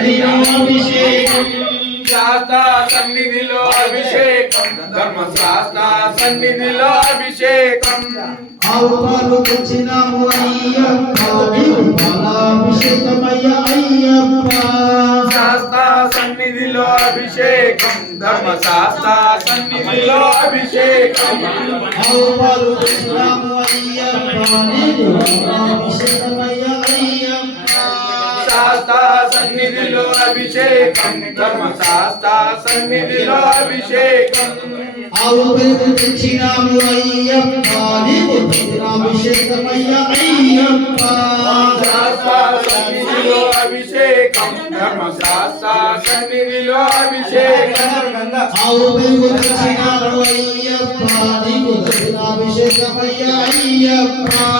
అభిషేకం శాస్త్ర సన్నిధిలో అభిషేకం. ధర్మశాస్త్ర సన్నిధిలో అభిషేకం. ఆవుపాలు తెచ్చినాము అయ్యప్ప నీకు అయ్యప్ప శాస్త్ర సన్నిధిలో అభిషేకం ధర్మశాస్త్ర సన్నిధిలో అభిషేకం ఆవుపాలు తెచ్చినాము అయ్యప్ప అయ్యప్ప శాస్త్ర సన్నిధిలో అభిషేకం. ధర్మశాస్త్ర సన్నిధిలో అభిషేకం. తెచ్చినాము అయ్యప్ప నీకు అభిషేకమయ్య అయ్యప్ప. సన్నిధిలో అభిషేకం. ధర్మశాస్త్ర సన్నిధిలో అభిషేకం. తెచ్చినాము అయ్యప్ప నీకు అభిషేకమయ్య అయ్యప్ప.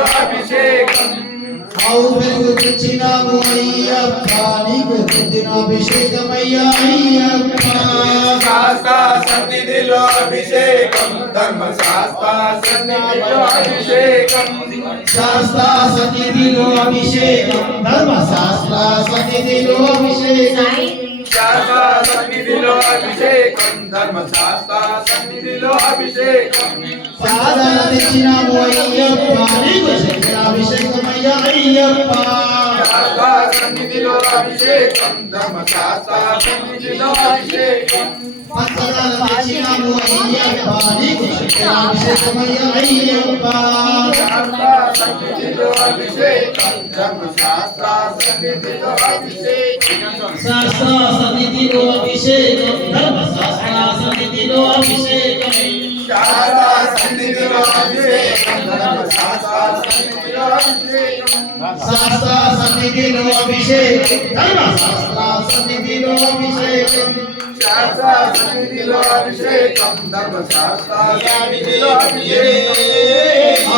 అభిషేకం. ఆవు పెరుగు తెచ్చినాము అయ్యప్ప నీకు అభిషేకమయ్య అయ్యప్ప. శాస్త్ర సన్నిధిలో అభిషేకం. సన్నిధిలో అభిషేకం. శాస్త్ర సన్నిధిలో అభిషేకం ధర్మశాస్త్ర సన్నిధిలో అభిషేకం. శాస్త్ర సన్నిధిలో అభిషేకం ధర్మశాస్త్ర సన్నిధిలో అభిషేకం. సాధన తెచ్చినాము అయ్యప్ప నీకు అభిషేకమయ్య అయ్యప్ప శాస్త్ర సన్నిధిలో అభిషేకం ధర్మశాస్త్ర సన్నిధిలో అభిషేకం. పంచదార తెచ్చినాము అయ్యప్ప నీకు అభిషేకమయ్య అయ్యప్ప శాస్త్ర సన్నిధిలో అభిషేకం ధర్మశాస్త్ర సన్నిధిలో అభిషేకం. శాస్త్ర సన్నిధిలో అభిషేకం ధర్మశాస్త్ర సన్నిధిలో అభిషేకం శాస్త్ర సన్నిధిలో అభిషేకం ధర్మశాస్త్ర సన్నిధిలో అభిషేకం శాస్త్ర సన్నిధిలో అభిషేకం ధర్మశాస్త్ర సన్నిధిలో అభిషేకం శాస్త్ర సన్నిధిలో అభిషేకం ధర్మశాస్త్ర సన్నిధిలో అభిషేకం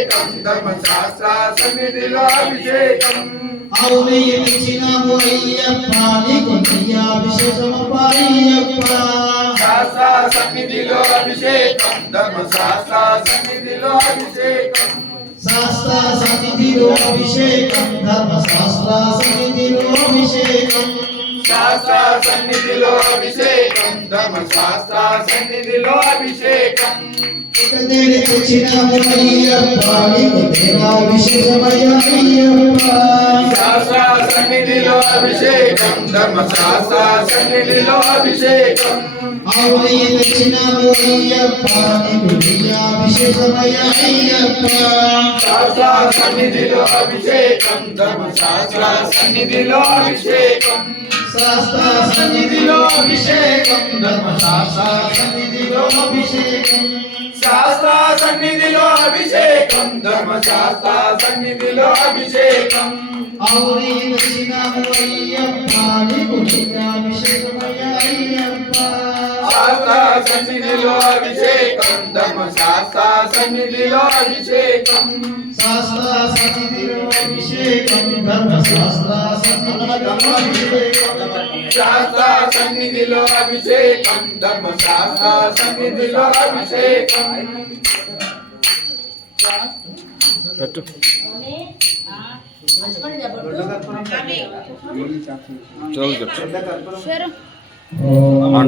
అభిషేకం ధర్మశాస్త్ర సన్నిధిలో అభిషేకం. అవుని తెచ్చినాము అయ్యప్ప నీకు అభిషేకమప్ప అయ్యప్ప శాస్త్ర సన్నిధిలో అభిషేకం. ధర్మశాస్త్ర అభిషేకం. శాస్త్ర అభిషేకం ధర్మశాస్త్ర అభిషేకం శాస్త్ర సన్నిధిలో అభిషేకం. ధర్మశాస్త్ర సన్నిధిలో అభిషేకం. శాస్త్ర సన్నిధిలో అభిషేకం. ధర్మశాస్త్ర సన్నిధిలో అభిషేకం. అవుని తెచ్చినాము శాస్త్ర సన్నిధిలో అభిషేకం. సన్నిధిలో అభిషేకం. శాస్త్ర సన్నిధిలో అభిషేకం ధర్మశాస్త్ర సన్నిధిలో అభిషేకం. శాస్త్ర సన్నిధిలో అభిషేకం ధర్మశాస్త్ర సన్నిధిలో అభిషేకం. అవుని అయ్యప్ప నీకు సన్నిధిలో అభిషేకం ధర్మశాస్త్ర సన్నిధిలో అభిషేకం. శాస్త్ర సన్నిధిలో అభిషేకం ధర్మశాస్త్ర సన్నిధిలో అభిషేకం. శాస్త్ర సన్నిధిలో అభిషేకం ధర్మశాస్త్ర సన్నిధిలో అభిషేకం. పెట్టు. చదువు ఓం